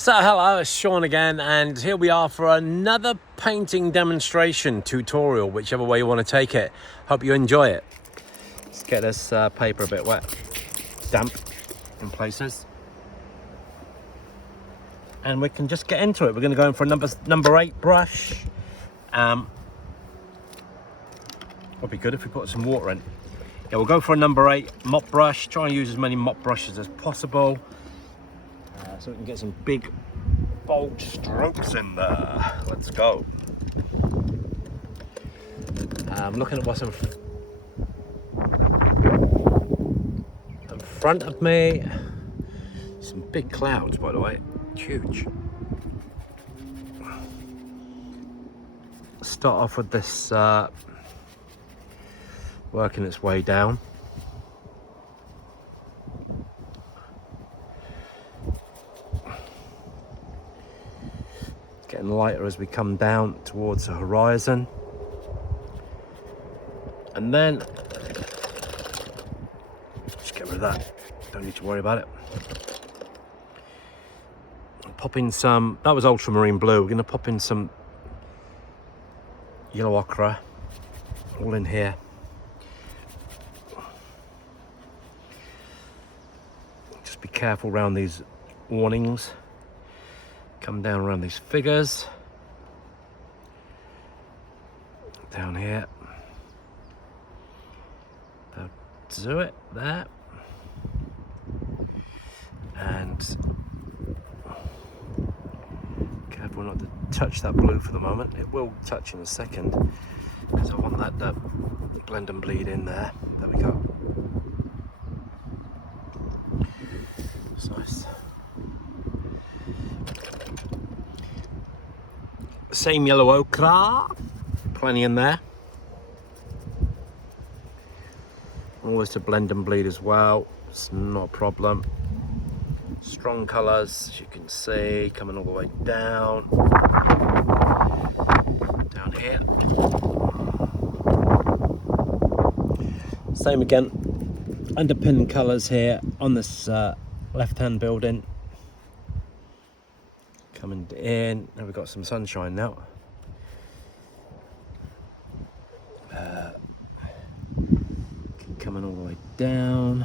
So hello, it's Sean again, and here we are for another painting demonstration tutorial, whichever way you want to take it. Hope you enjoy it. Let's get this paper a bit wet, damp in places, and we can just get into it. We're going to go in for a number 8 brush. Would be good if we put some water in. Yeah, we'll go for a number 8 mop brush. Try and use as many mop brushes as possible. So we can get some big bold strokes in there. Let's go. I'm looking at what's in front of me. Some big clouds, by the way, huge. Start off with this working its way down. Getting lighter as we come down towards the horizon. And then, just get rid of that. Don't need to worry about it. Pop in some, that was ultramarine blue. We're gonna pop in some yellow ochre, all in here. Just be careful around these awnings. Come down around these figures. Down here. That'll do it there. And careful not to touch that blue for the moment. It will touch in a second because I want that blend and bleed in there. There we go. That's nice. Same yellow ochre, plenty in there. Always to blend and bleed as well, it's not a problem. Strong colours, as you can see, coming all the way down. Down here. Same again, underpin colours here on this left-hand building. Coming in, and we've got some sunshine now. Coming all the way down.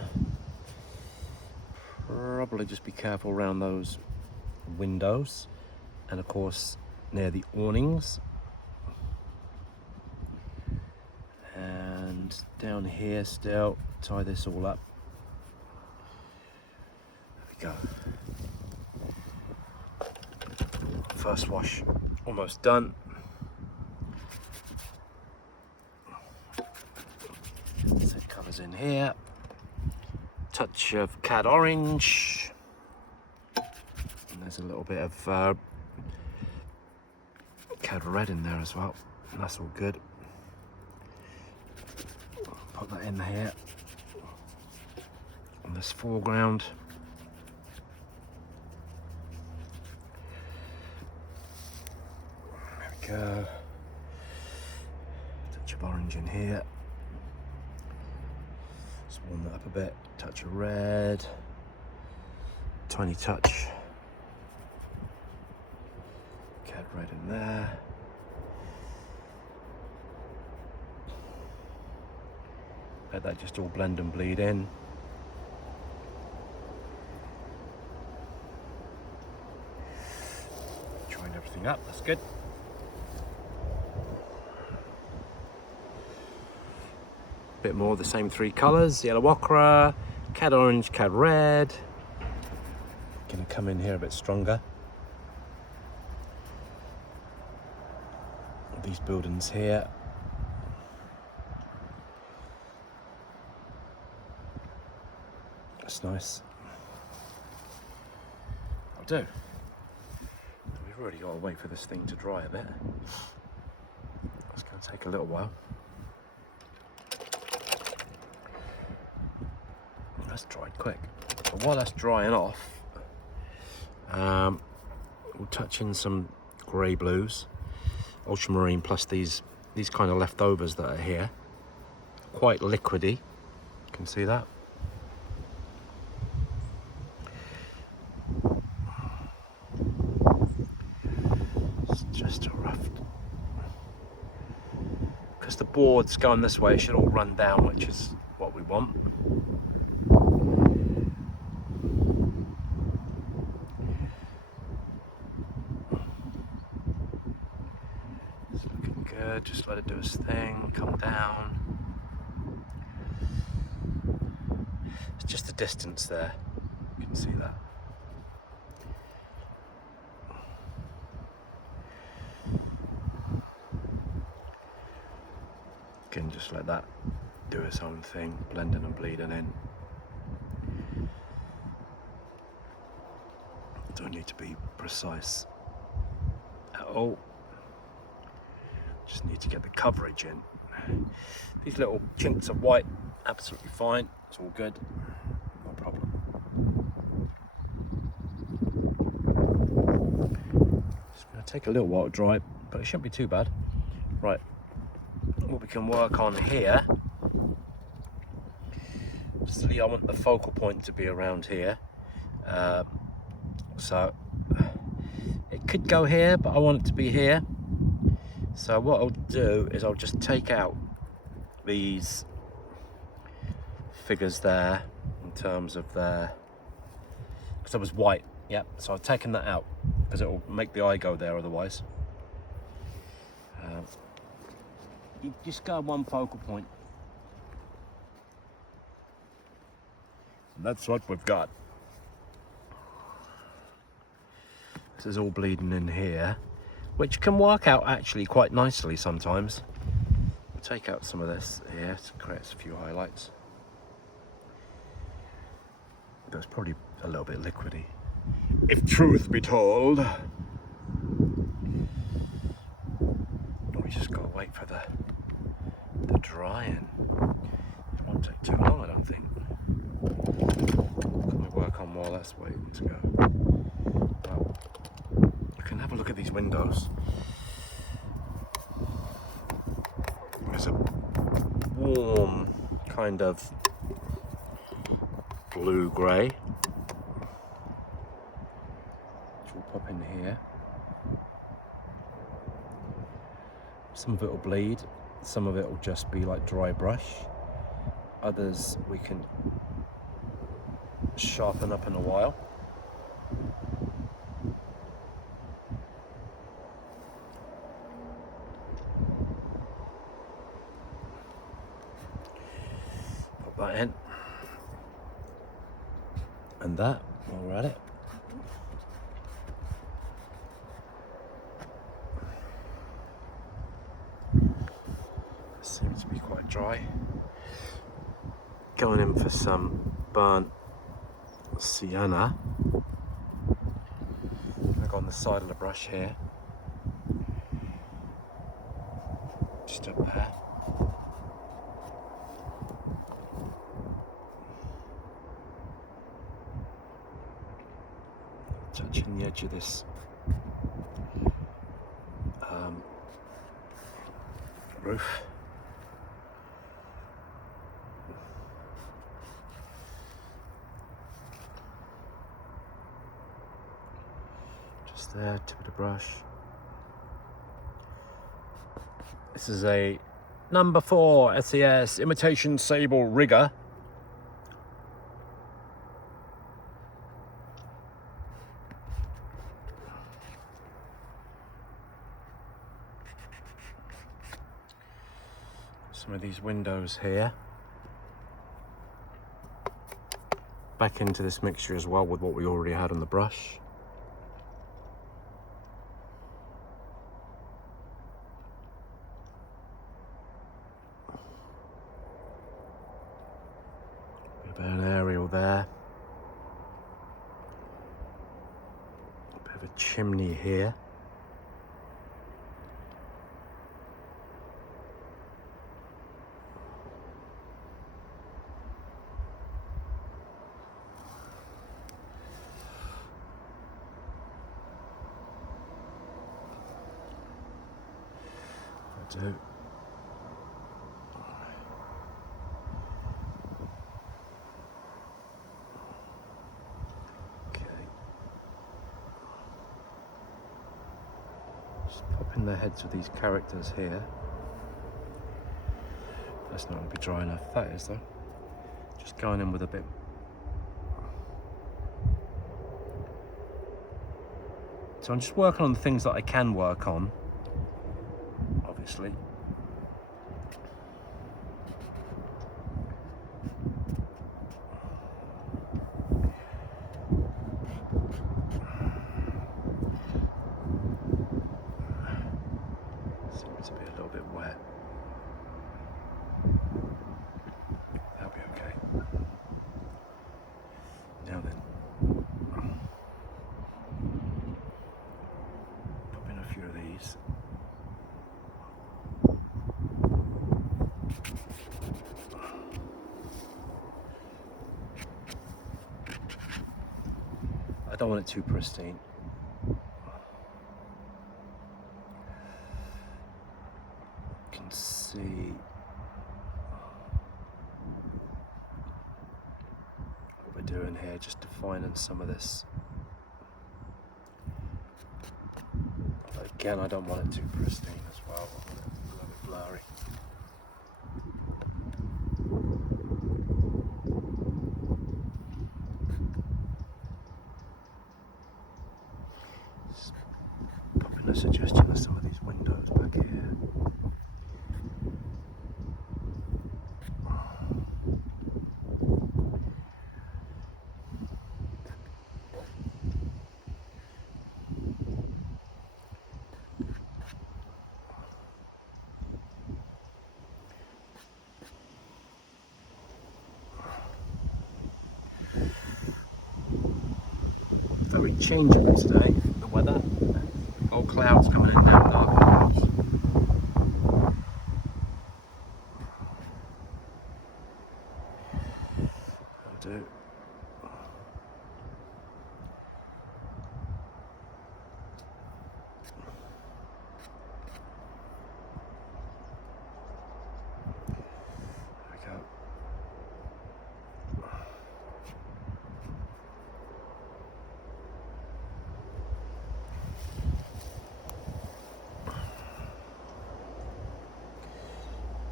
Probably just be careful around those windows, and of course near the awnings. And down here still, tie this all up. There we go. First wash almost done. So colours in here. Touch of cad orange. And there's a little bit of cad red in there as well. And that's all good. Put that in here. On this foreground. Go. Touch of orange in here. Just warm that up a bit. Touch of red. Tiny touch. Cad red in there. Let that just all blend and bleed in. Join everything up. That's good. Bit more of the same 3 colours, yellow ochre, cad orange, cad red. Gonna come in here a bit stronger. These buildings here. That's nice. I'll do. We've already got to wait for this thing to dry a bit. It's gonna take a little while. That's dried quick. But while that's drying off, we'll touch in some grey blues, ultramarine, plus these kind of leftovers that are here. Quite liquidy. You can see that. just a rough. Because the board's going this way, it should all run down, which is what we want. It's looking good, just let it do its thing, come down. It's just the distance there, you can see that. Again, just let that do its own thing, blending and bleeding in. Don't need to be precise at all. Just need to get the coverage in. These little chinks of white, absolutely fine. It's all good, no problem. It's going to take a little while to dry, but it shouldn't be too bad. Right, what we can work on here. Obviously, I want the focal point to be around here. So it could go here, but I want it to be here. So what I'll do is I'll just take out these figures there in terms of their, because it was white, yeah, so I've taken that out because it will make the eye go there otherwise. You just go one focal point. And that's what we've got. This is all bleeding in here, which can work out actually quite nicely sometimes. We'll take out some of this here to create a few highlights. That's probably a little bit liquidy, if truth be told. We just gotta wait for the drying. It won't take too long, I don't think. Can we work on while that's waiting to go? Well, you can have a look at these windows. There's a warm kind of blue-grey, which will pop in here. Some of it will bleed, some of it will just be like dry brush. Others we can sharpen up in a while. Put that in. And that, while we're at it. Seems to be quite dry. Going in for some burnt sienna. I go on the side of the brush here. Just up there. Touching the edge of this roof. Just there, tip of the brush. This is a number 4 SES imitation sable rigger. Some of these windows here. Back into this mixture as well with what we already had on the brush. A bit of an aerial there. A bit of a chimney here. Do. Okay. Just pop in the heads of these characters here. That's not going to be dry enough. That is though. Just going in with a bit. So I'm just working on the things that I can work on, obviously. Seems to be a little bit wet. That'll be okay. Now then. Pop in a few of these. I don't want it too pristine. You can see what we're doing here, just defining some of this. But again, I don't want it too pristine as well. I want it a little bit blurry. Popping a suggestion of some of these windows back here. Very changeable today, the weather. All clouds coming in now, dark clouds. I'll do. There we go.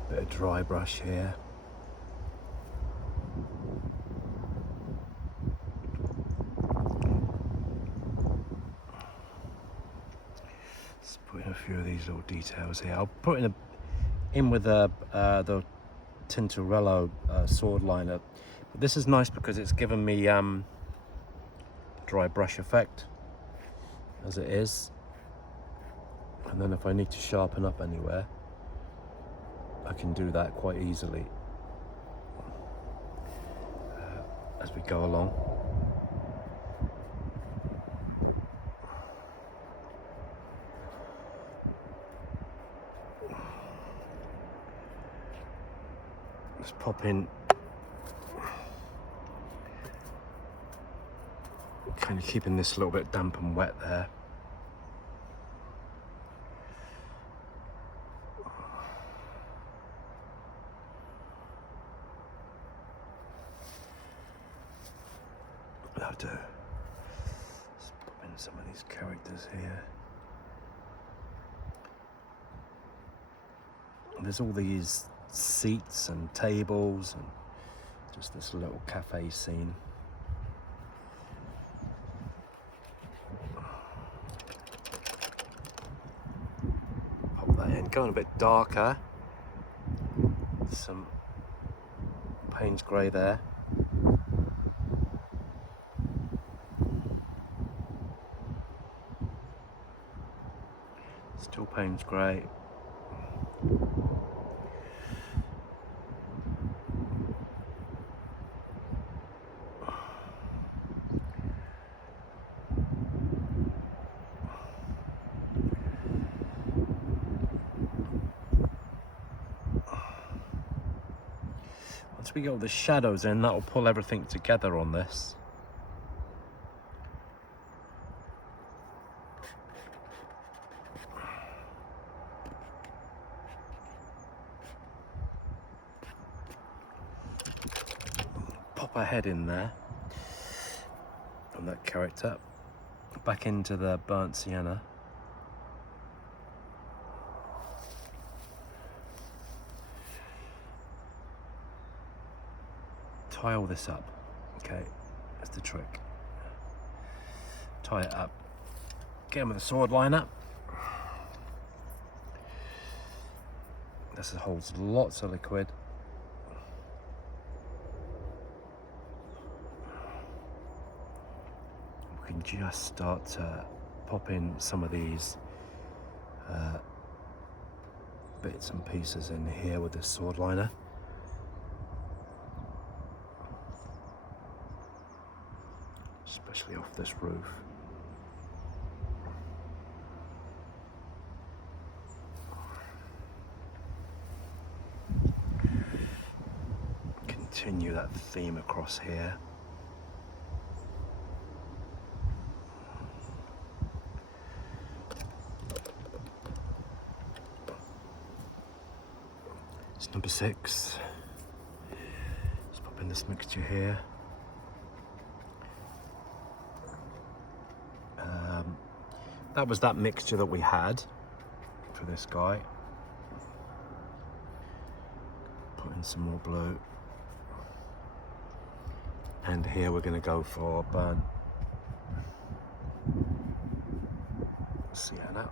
Bit of dry brush here. Let's put in a few of these little details here. I'll put in with the Tintorello sword liner. But this is nice because it's given me dry brush effect as it is. And then if I need to sharpen up anywhere, I can do that quite easily as we go along. Let's pop in, kind of keeping this a little bit damp and wet there. That'll do. Let's pop in some of these characters here. And there's all these seats and tables and just this little cafe scene. Pop that in, going a bit darker. Some Payne's grey there. Still Payne's grey. Once we get all the shadows in, that will pull everything together on this. Pop our head in there on that character, back into the burnt sienna. tie all this up. Okay, that's the trick. Tie it up. Get them with a sword liner. This holds lots of liquid. We can just start to pop in some of these bits and pieces in here with this sword liner. Especially off this roof. Continue that theme across here. It's number 6. Let's pop in this mixture here. That was that mixture that we had for this guy. Put in some more blue. And here we're going to go for burnt sienna.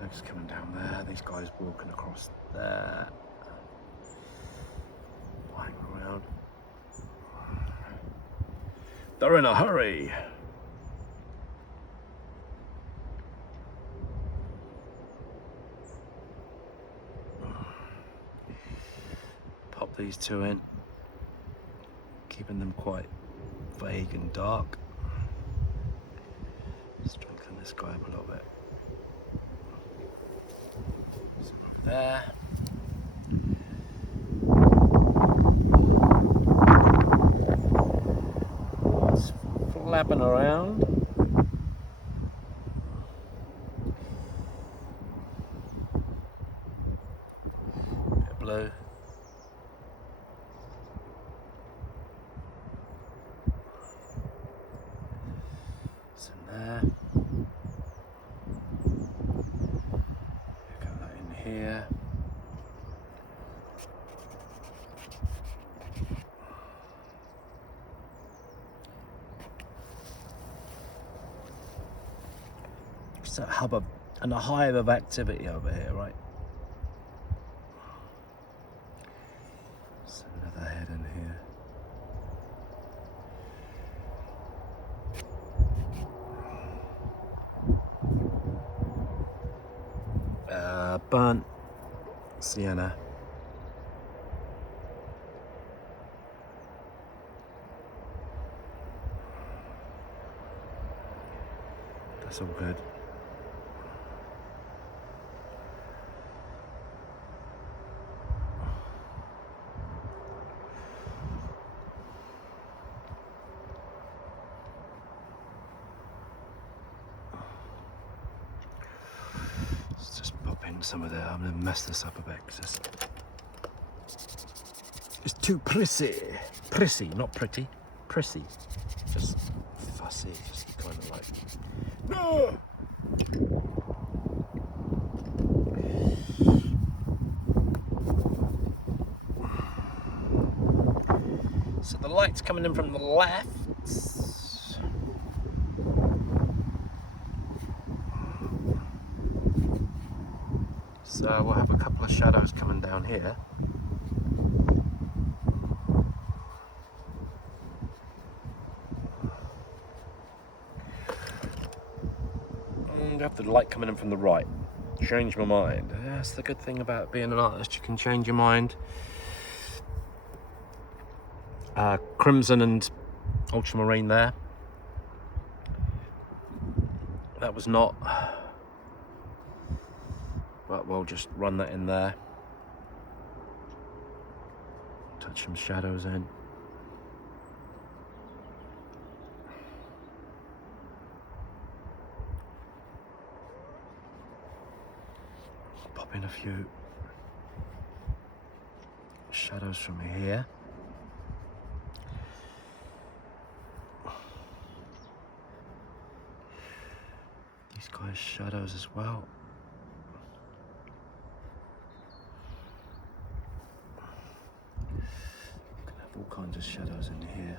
Legs coming down there, these guys walking across there. Lying around. They're in a hurry. Pop these two in, keeping them quite vague and dark. Strengthen this guy up a little bit. Some over there. It's flapping around. Bit of blue. There. Got that in here. Just a hubbub and a hive of activity over here, right? There's another head in here. Burnt sienna. That's all good. Some of that. I'm gonna mess this up a bit because it's too prissy, not pretty, prissy, just fussy, just kind of like no. So the light's coming in from the left. So we'll have a couple of shadows coming down here. And have the light coming in from the right. Change my mind. That's the good thing about being an artist, you can change your mind. Crimson and ultramarine there. That was not, but we'll just run that in there. Touch some shadows in. Pop in a few shadows from here. nice shadows as well. Can have all kinds of shadows in here.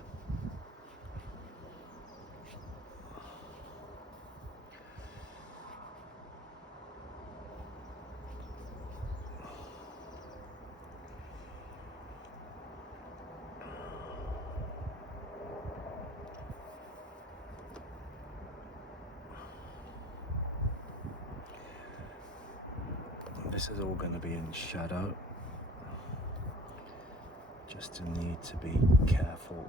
This is all going to be in shadow. Just to need to be careful.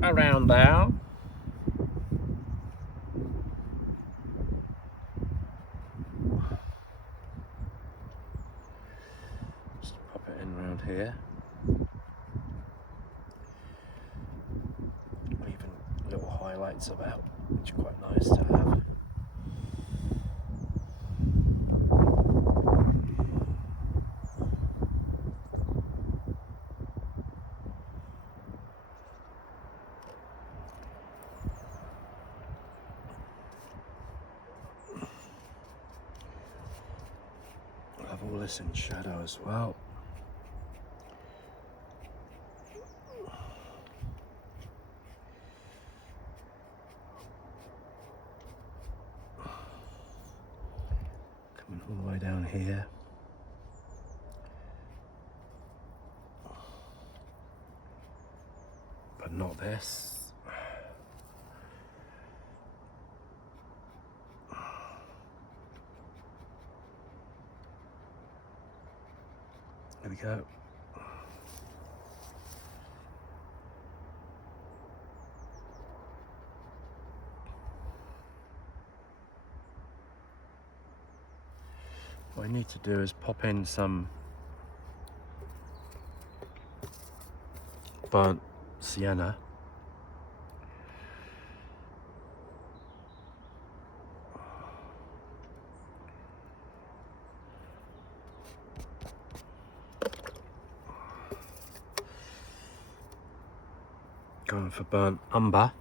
Around there. Just pop it in around here. Even little highlights about, which are quite nice to have. Have all this in shadow as well. Coming all the way down here. But not this. There we go. What I need to do is pop in some burnt sienna. Going for burnt umber.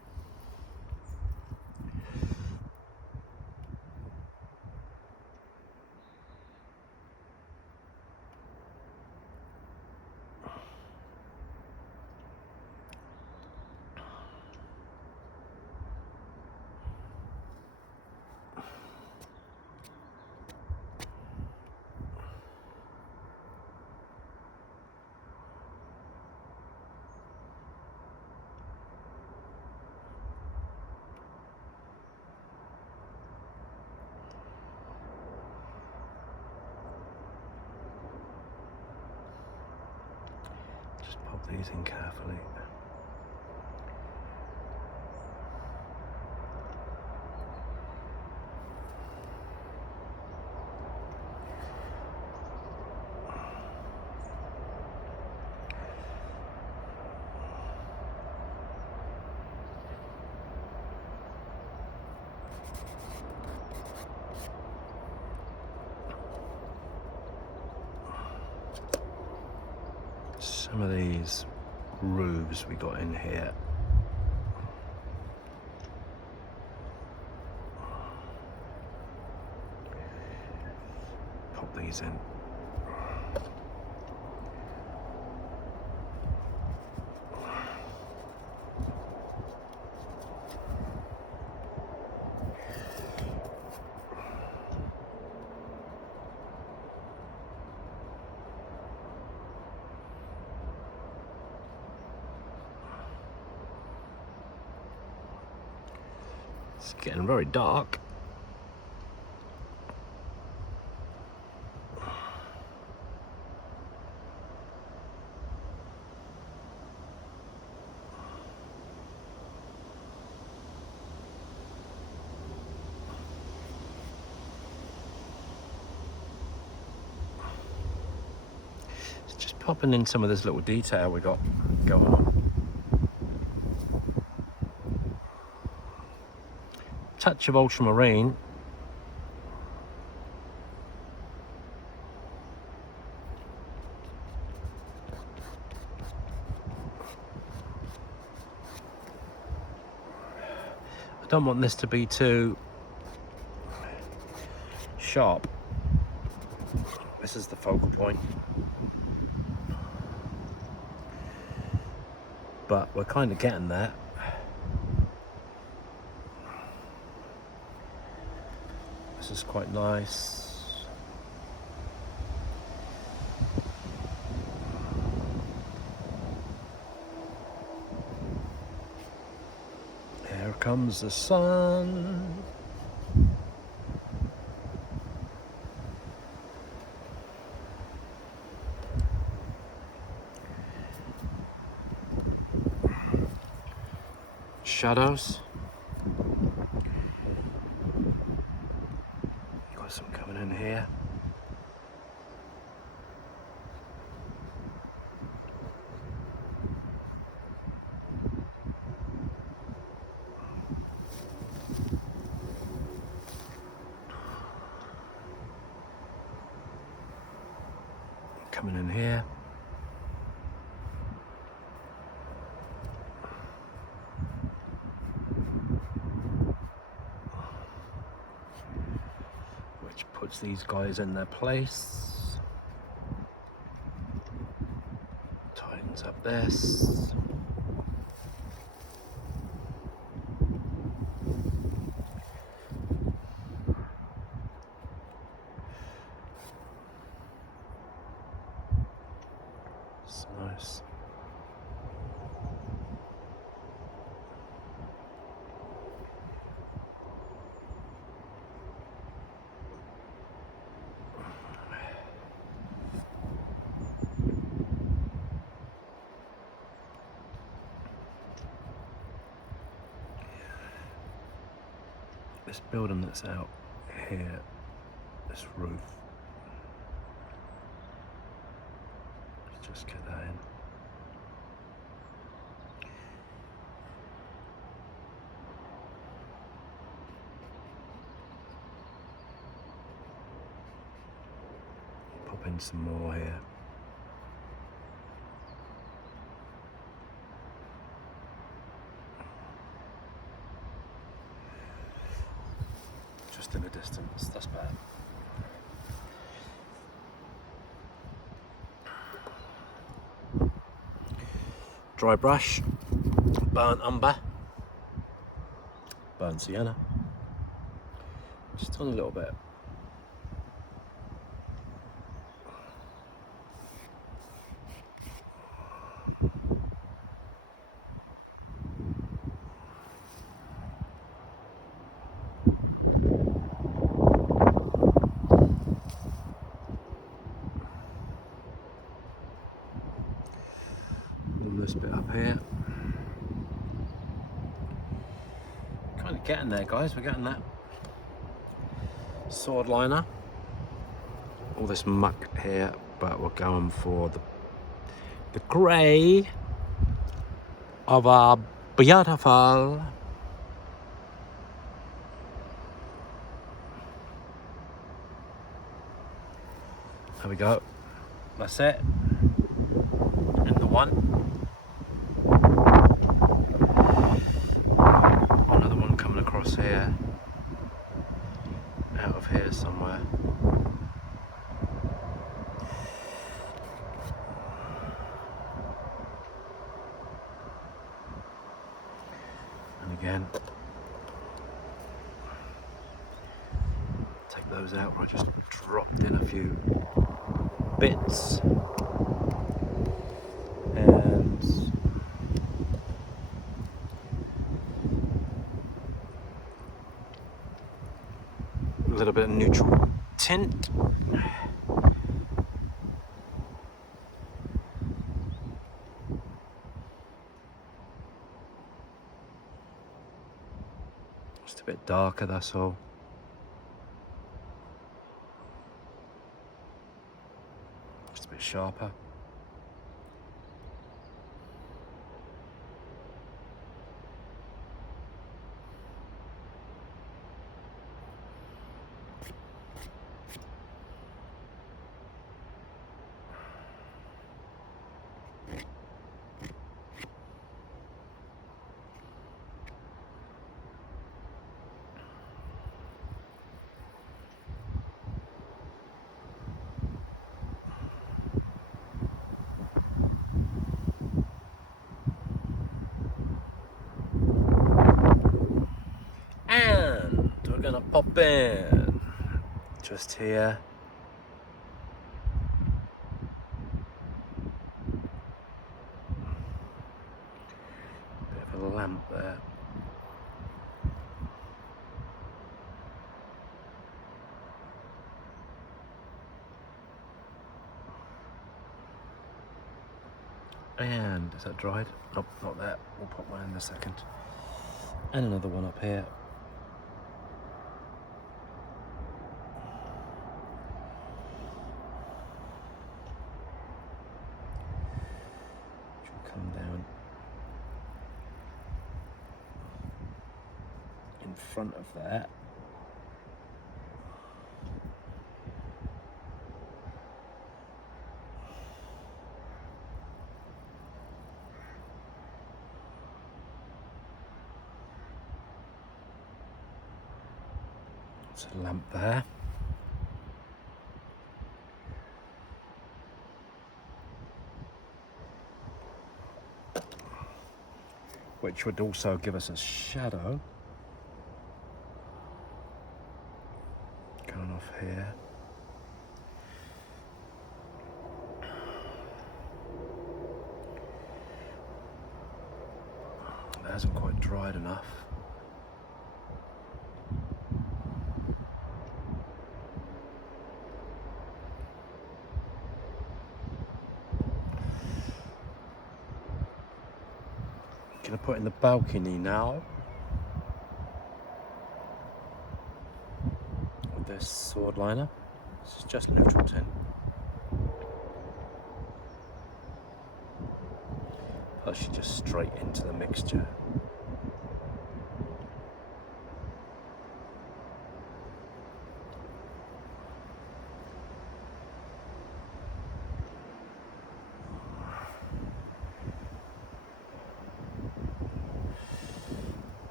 Just pop these in carefully. Some of these roofs we got in here. Pop these in. It's getting very dark. It's just popping in some of this little detail we got going on. Touch of ultramarine. don't want this to be too sharp. This is the focal point. But we're kind of getting there. This is quite nice. Here comes the sun. Shadows. Got some coming in here. Coming in here. Which puts these guys in their place. Tightens up this. It's nice. This building that's out here, this roof, let's just get that in. Pop in some more here. Just in the distance, that's bad. Dry brush, burnt umber, burnt sienna, just on a little bit. This bit up here. Kind of getting there, guys. We're getting that. Sword liner. All this muck here, but we're going for the grey of our beautiful. There we go. That's it. And the one. Another one coming across here. Out of here somewhere. And again. Take those out. I just dropped in a few bits. And a little bit of neutral tint. Just a bit darker, that's all. Just a bit sharper. pop in. Just here. Bit of a lamp there. And is that dried? Nope, not that. We'll put one in a second. And another one up here. Which will come down in front of that. There's a lamp there. Which would also give us a shadow. Going off here. That hasn't quite dried enough. Gonna put in the balcony now with this sword liner. This is just neutral tint. Plus you just straight into the mixture.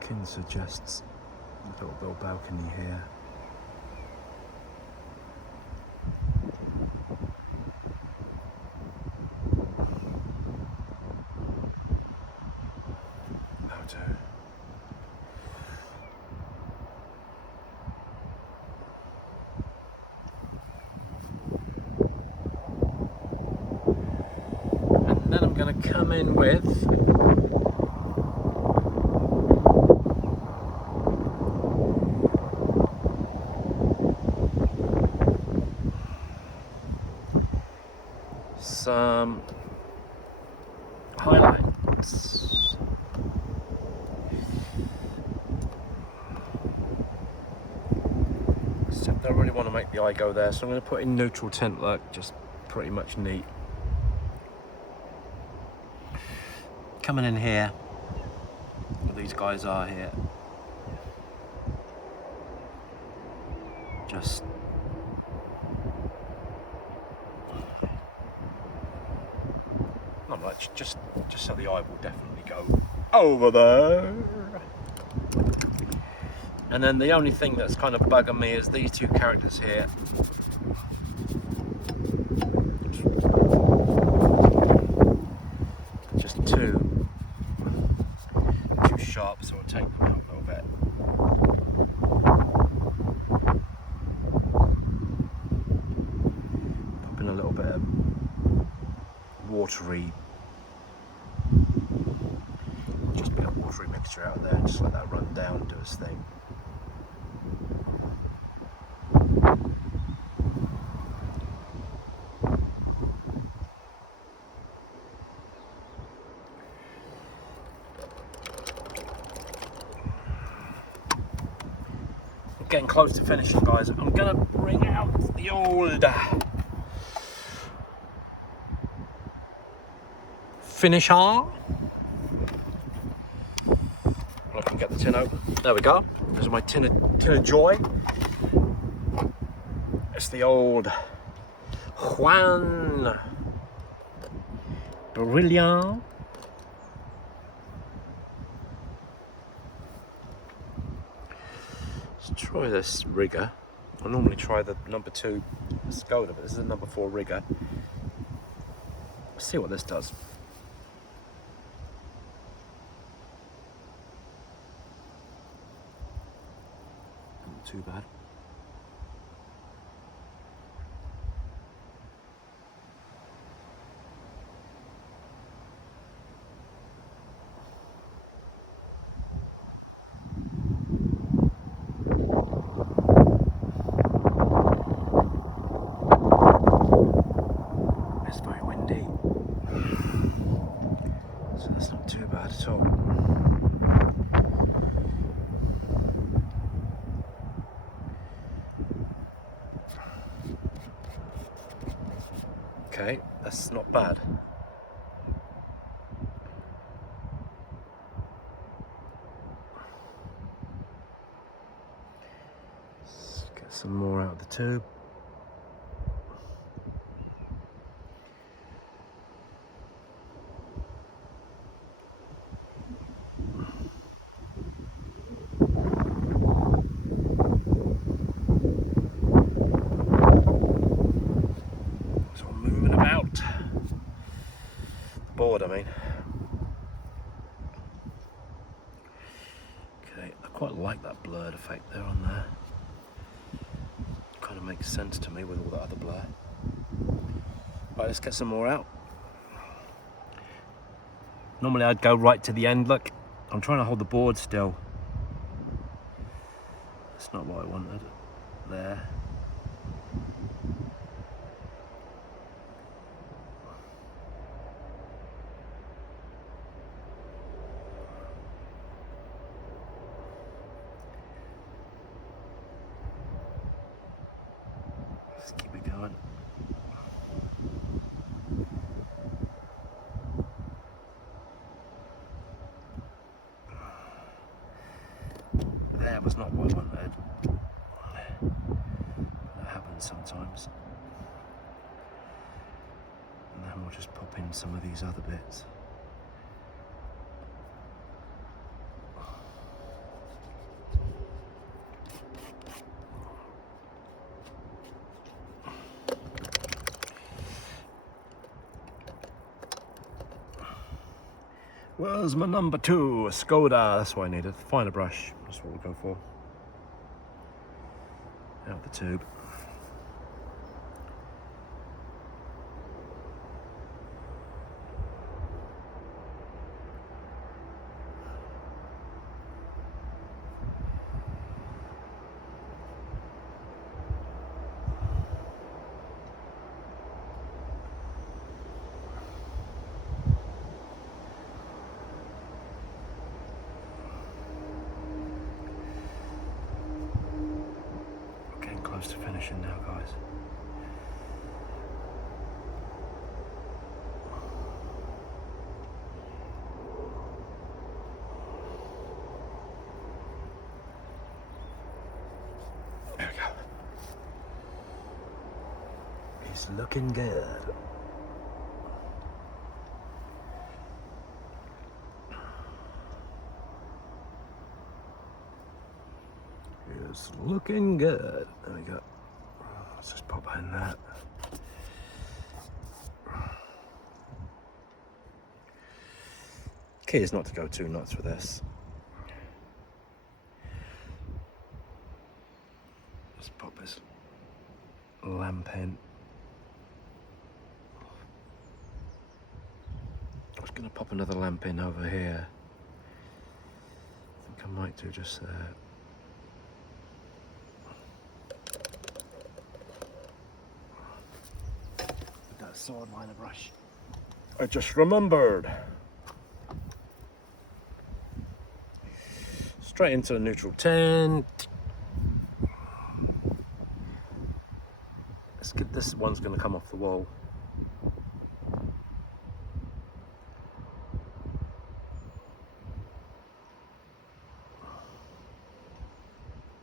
Kin suggests a little balcony here. That'll do. And then I'm going to come in with some highlights. Except I don't really want to make the eye go there, so I'm going to put in neutral tint, like just pretty much neat. Coming in here, where these guys are here. Just not much, just so the eye will definitely go over there. And then the only thing that's kind of bugging me is these two characters here. Just too sharp, so I'll take them out a little bit. Pop in a little bit of watery, just a bit of watery mixture out there, just let that run down and do its thing. Getting close to finishing, guys. I'm gonna bring out the old finisher. I can get the tin open. There we go. There's my tin of joy. It's the old Juan Brilliant. Let's try this rigger. I normally try the number 2 Skoda, but this is a number 4 rigger. Let's see what this does. not too bad. It's very windy, so that's not too bad at all. Okay, that's not bad. Let's get some more out of the tube. So I'm moving about. Board, I mean. Okay, I quite like that blurred effect there on there. Kind of makes sense to me with all that other blur. Right, let's get some more out. Normally I'd go right to the end. Look, I'm trying to hold the board still. That's not what I wanted. There. Let's keep it going. That was not what I wanted. That happens sometimes. And then we'll just pop in some of these other bits. Where's my number 2? A Skoda. That's what I needed. Finer brush. That's what we'll go for. Out the tube. Close to finishing now, guys. There we go. It's looking good. It's looking good. There we go. Let's just pop in that. Key is not to go too nuts with this. Let's pop this lamp in. I was going to pop another lamp in over here. I think I might do just there. Sword liner brush. I just remembered. Straight into the neutral 10. Let's get this one's going to come off the wall.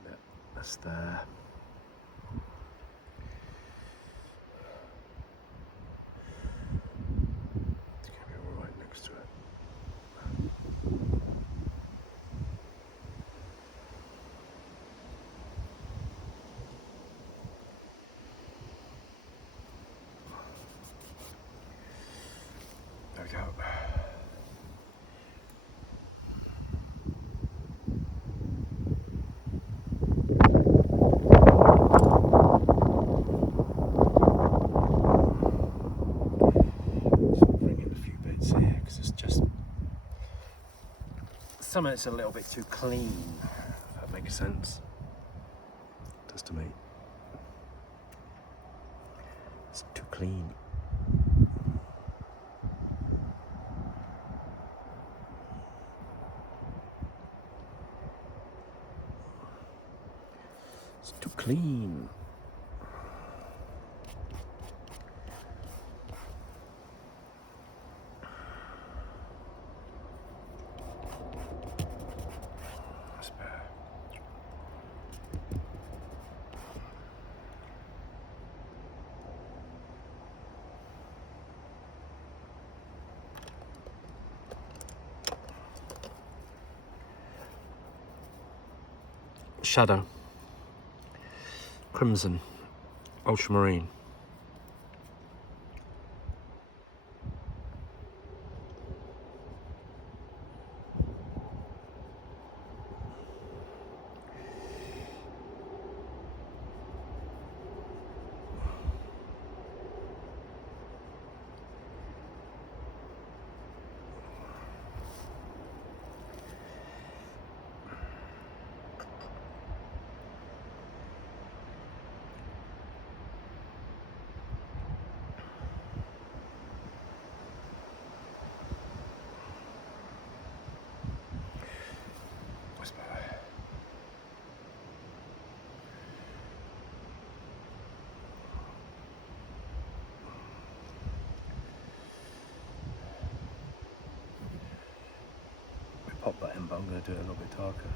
Yeah, that's there. There we go. something that's a little bit too clean, if that makes sense. It does to me. It's too clean. It's too clean. Shadow, crimson, ultramarine. Pop that in, but I'm going to do it a little bit darker.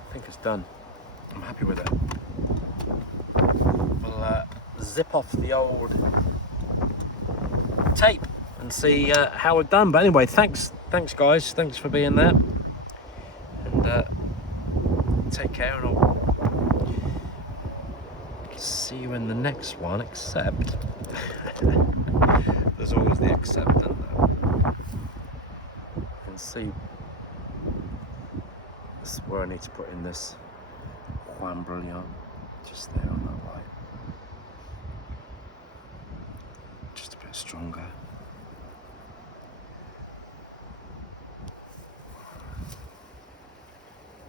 I think it's done. I'm happy with it. We'll zip off the old tape and see how we're done. But anyway, thanks guys, thanks for being there, and take care, and I'll see you in the next one, except there's always the except, isn't there? You can see this is where I need to put in this Juan Brilliant, just there on that light, just a bit stronger.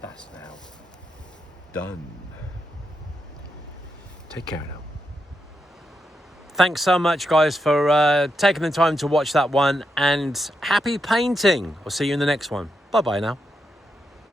That's now done. Take care now. Thanks so much, guys, for taking the time to watch that one, and happy painting. I'll see you in the next one. Bye-bye now.